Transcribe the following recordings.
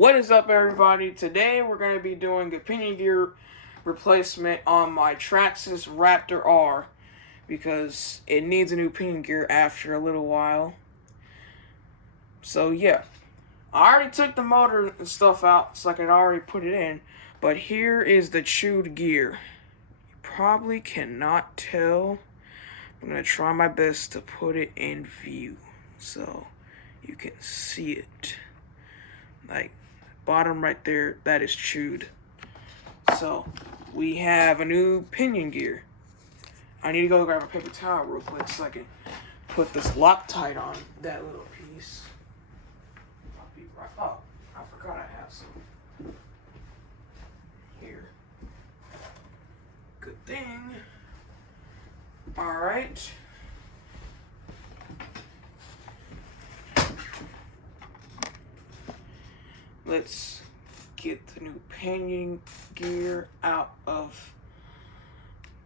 What is up, everybody? Today we're going to be doing a pinion gear replacement on my Traxxas Raptor R because it needs a new pinion gear after a little while. So yeah, I already took the motor and stuff out so I could already put it in, but here is the chewed gear. You probably cannot tell. I'm going to try my best to put it in view so you can see it. Like, bottom right there, that is chewed. So we have a new pinion gear. I need to go grab a paper towel real quick so I can put this Loctite on that little piece. I'll be right. Oh, I forgot I have some here. Good thing. All right. Let's get the new pinion gear out of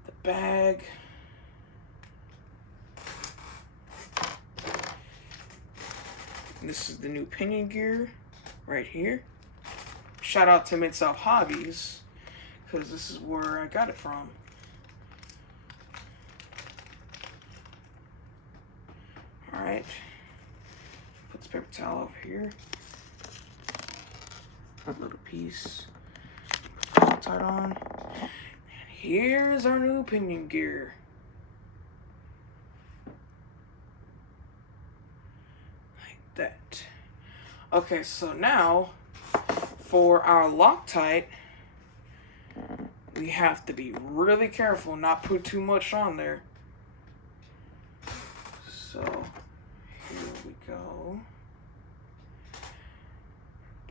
the bag. This is the new pinion gear right here. Shout out to Mid-South Hobbies because this is where I got it from. All right, put this paper towel over here. A little piece, tight on, and here's our new pinion gear. Like that. Okay, so now for our Loctite, we have to be really careful not put too much on there. So here we go.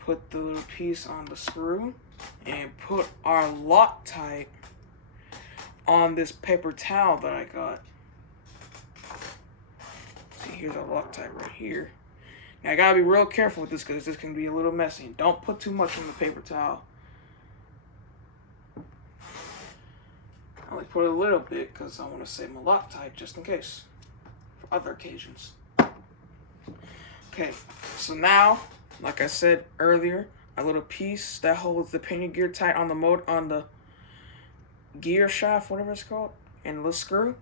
Put the little piece on the screw and put our Loctite on this paper towel that I got. See, here's our Loctite right here. Now I gotta be real careful with this because this can be a little messy. Don't put too much on the paper towel. I only put a little bit because I want to save my Loctite just in case for other occasions. Okay, so now, like I said earlier, a little piece that holds the pinion gear tight on the the gear shaft, whatever it's called, and a little screw.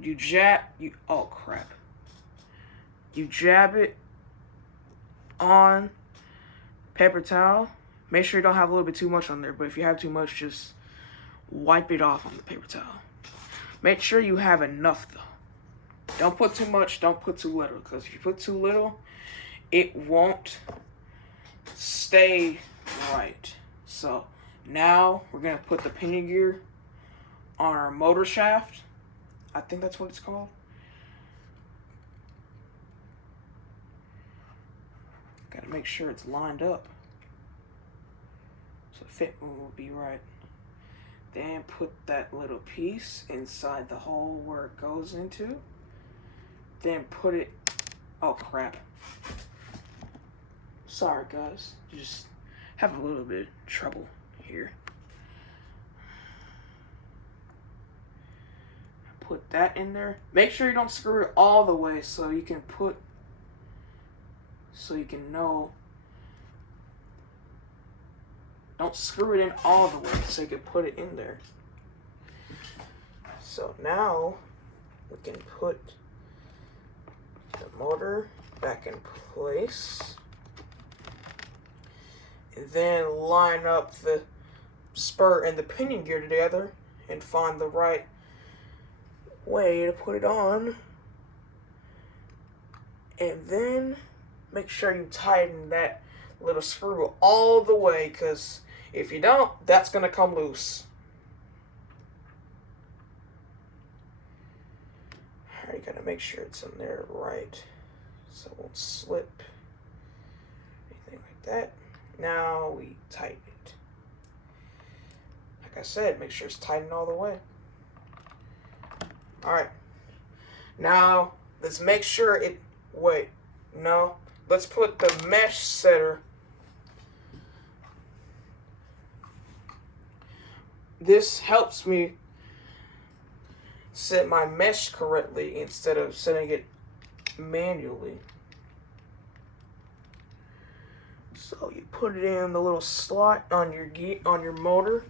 You jab it on paper towel. Make sure you don't have a little bit too much on there, but if you have too much, just wipe it off on the paper towel. Make sure you have enough though. Don't put too much, don't put too little, because if you put too little, it won't stay right. So now we're gonna put the pinion gear on our motor shaft. I think that's what it's called. Gotta make sure it's lined up so the fit will be right. Then put that little piece inside the hole where it goes into. Then put it, oh crap. Sorry guys, just have a little bit of trouble here. Put that in there. Make sure you don't screw it all the way so you can know. Don't screw it in all the way so you can put it in there. So now we can put the motor back in place. And then line up the spur and the pinion gear together and find the right way to put it on. And then make sure you tighten that little screw all the way, because if you don't, that's going to come loose. Alright, you got to make sure it's in there right so it won't slip. Anything like that. Now we tighten it. Like I said, make sure it's tightened all the way. Alright. Now, let's make sure it... Wait. No. Let's put the mesh setter. This helps me set my mesh correctly instead of setting it manually. So you put it in the little slot on your motor.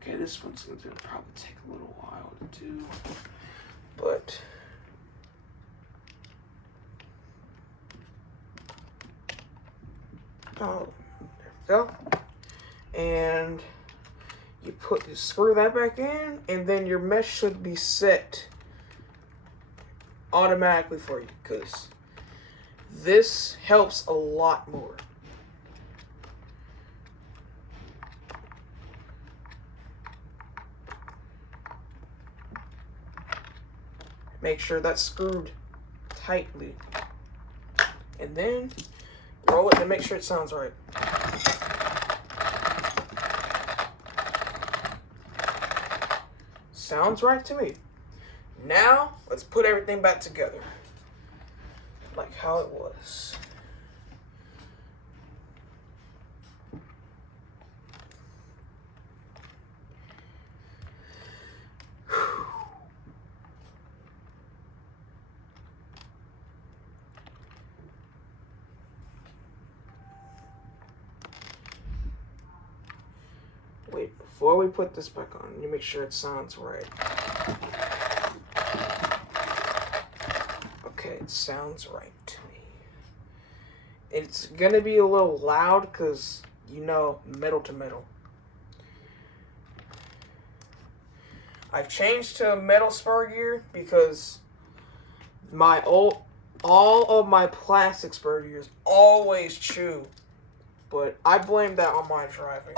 Okay, this one's gonna probably take a little while to do, but oh, there we go. And you screw that back in, and then your mesh should be set automatically for you, because this helps a lot more. Make sure that's screwed tightly, and then roll it and make sure it sounds right. Sounds right to me. Now, let's put everything back together like how it was. Wait, before we put this back on, you make sure it sounds right. Okay, it sounds right to me. It's gonna be a little loud because, you know, metal to metal. I've changed to metal spur gear because all of my plastic spur gears always chew. But I blame that on my driving,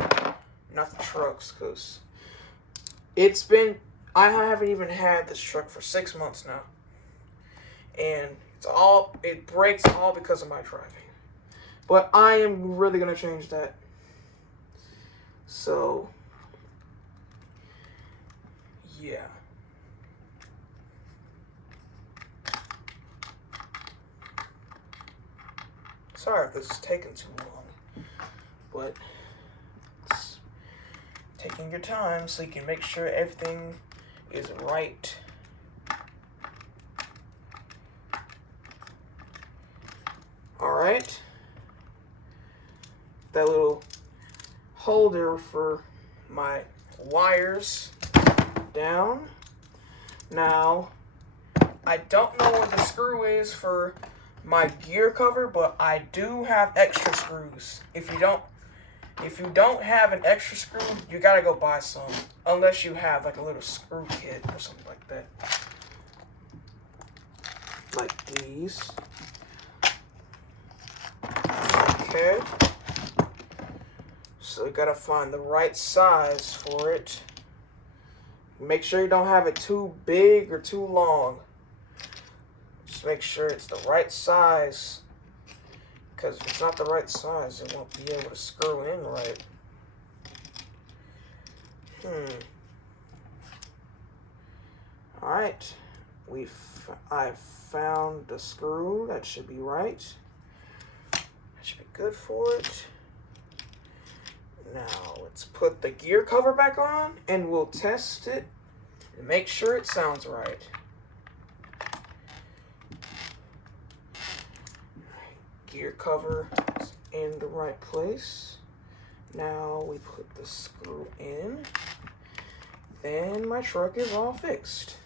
not the trucks, because I haven't even had this truck for 6 months now. And it breaks all because of my driving. But I am really going to change that. So, yeah. Sorry if this is taking too long. But it's taking your time so you can make sure everything is right. Alright. That little holder for my wires down. Now, I don't know where the screw is for my gear cover, but I do have extra screws. If you don't have an extra screw, you gotta go buy some. Unless you have like a little screw kit or something like that. Like these. Okay. So you gotta find the right size for it. Make sure you don't have it too big or too long. Just make sure it's the right size. Because if it's not the right size, it won't be able to screw in right. Alright. I've found the screw. That should be right. That should be good for it. Now, let's put the gear cover back on, and we'll test it and make sure it sounds right. Gear cover is in the right place. Now we put the screw in. Then my truck is all fixed.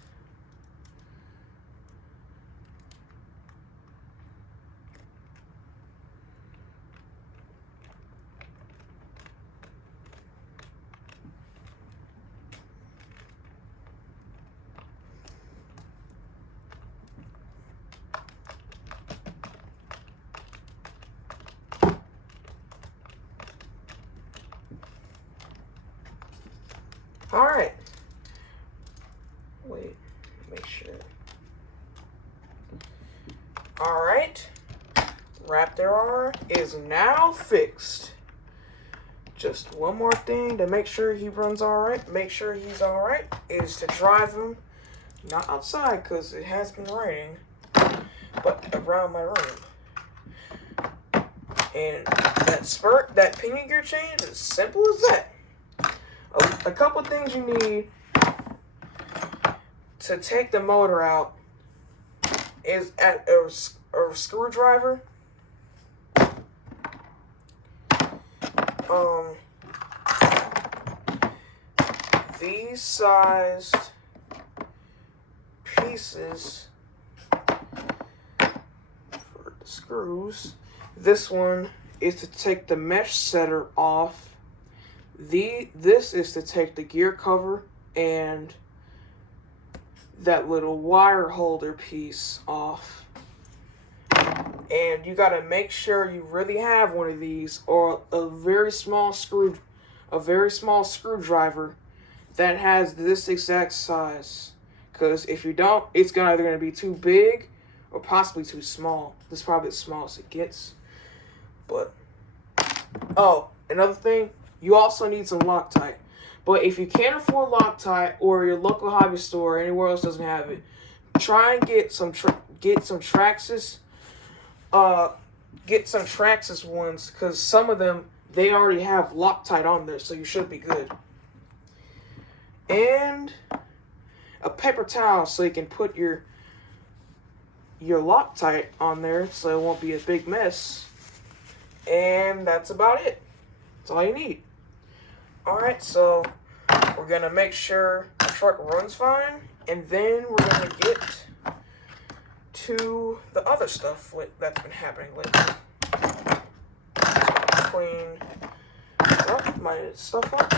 Alright. Wait, make sure. Alright. Raptor R is now fixed. Just one more thing to make sure he runs alright, make sure he's alright, is to drive him, not outside because it has been raining, but around my room. And that pinion gear change is simple as that. A couple things you need to take the motor out is at a screwdriver. These sized pieces for the screws. This one is to take the mesh setter off. This is to take the gear cover and that little wire holder piece off. And you gotta make sure you really have one of these, or a very small screwdriver that has this exact size. Because if you don't, it's either gonna be too big or possibly too small. This is probably the smallest it gets. But oh, another thing, you also need some Loctite. But if you can't afford Loctite, or your local hobby store or anywhere else doesn't have it, try and get some Traxxas. Get some Traxxas ones, because some of them, they already have Loctite on there, so you should be good. And a paper towel so you can put your Loctite on there so it won't be a big mess. And that's about it. That's all you need. Alright, so we're going to make sure the truck runs fine, and then we're going to get to the other stuff that's been happening lately. Clean up my stuff up.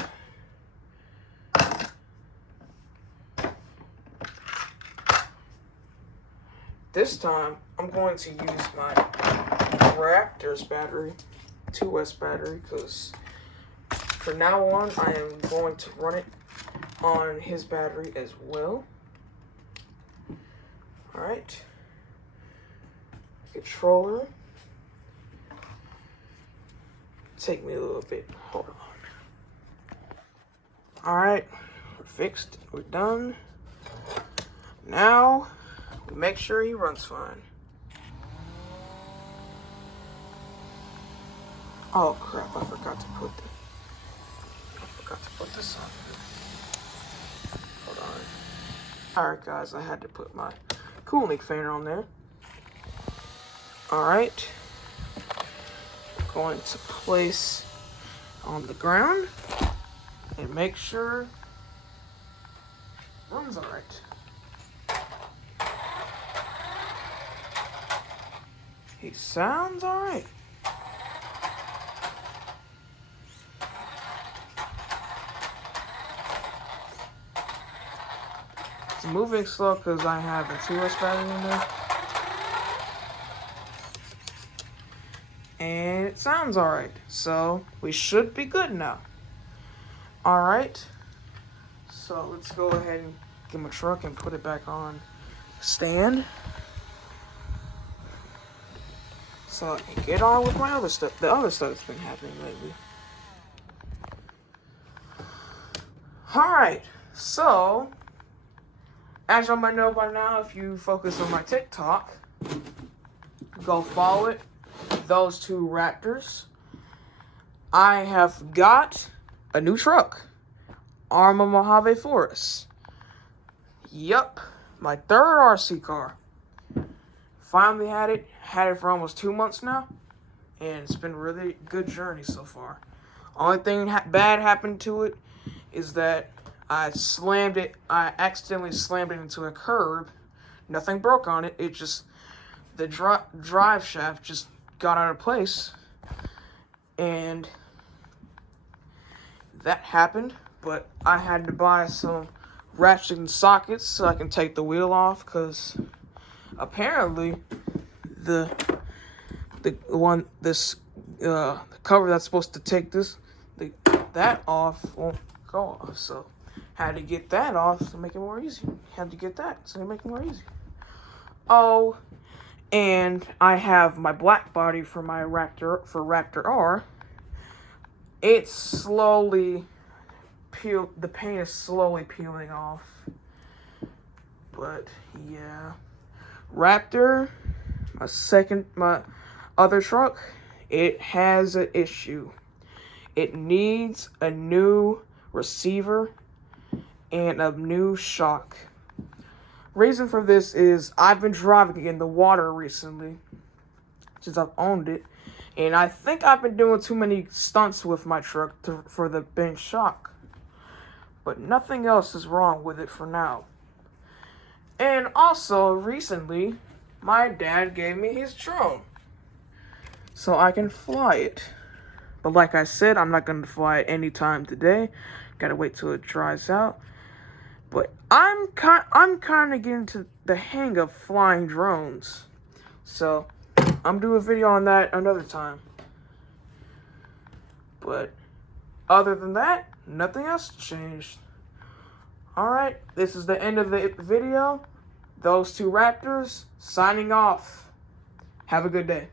This time, I'm going to use my Raptor's battery, 2S battery, because for now on, I am going to run it on his battery as well. Alright. Controller. Take me a little bit. Hold on. Alright. We're fixed. We're done. Now, we make sure he runs fine. Oh crap, I forgot to put this on. Hold on. Alright guys, I had to put my cooling fan on there. Alright. Going to place on the ground and make sure it runs alright. He sounds alright. It's moving slow because I have a 2S battery in there. And it sounds alright. So we should be good now. Alright. So let's go ahead and get my truck and put it back on stand. So I can get on with my other stuff. The other stuff that's been happening lately. Alright. So as y'all might know by now, if you focus on my TikTok, go follow it. Those two Raptors. I have got a new truck. Arma Mojave Forest. Yup. My third RC car. Finally had it. Had it for almost 2 months now. And it's been a really good journey so far. Only thing bad happened to it is that I accidentally slammed it into a curb. Nothing broke on it. It just, the drive shaft just got out of place. And that happened. But I had to buy some ratchet sockets so I can take the wheel off, because apparently the cover that's supposed to take that off won't go off. So had to get that off to make it more easy. Had to get that so to make it more easy. Oh, and I have my black body for my Raptor R. It's slowly the paint is slowly peeling off. But yeah. Raptor, my other truck, it has an issue. It needs a new receiver and a new shock. Reason for this is I've been driving in the water recently since I've owned it, and I think I've been doing too many stunts with my truck for the bench shock. But nothing else is wrong with it for now. And also, recently, my dad gave me his drone so I can fly it. But like I said, I'm not going to fly it anytime today. Gotta wait till it dries out. But I'm kind of getting to the hang of flying drones. So, I'm doing a video on that another time. But other than that, nothing else changed. Alright, this is the end of the video. Those two Raptors signing off. Have a good day.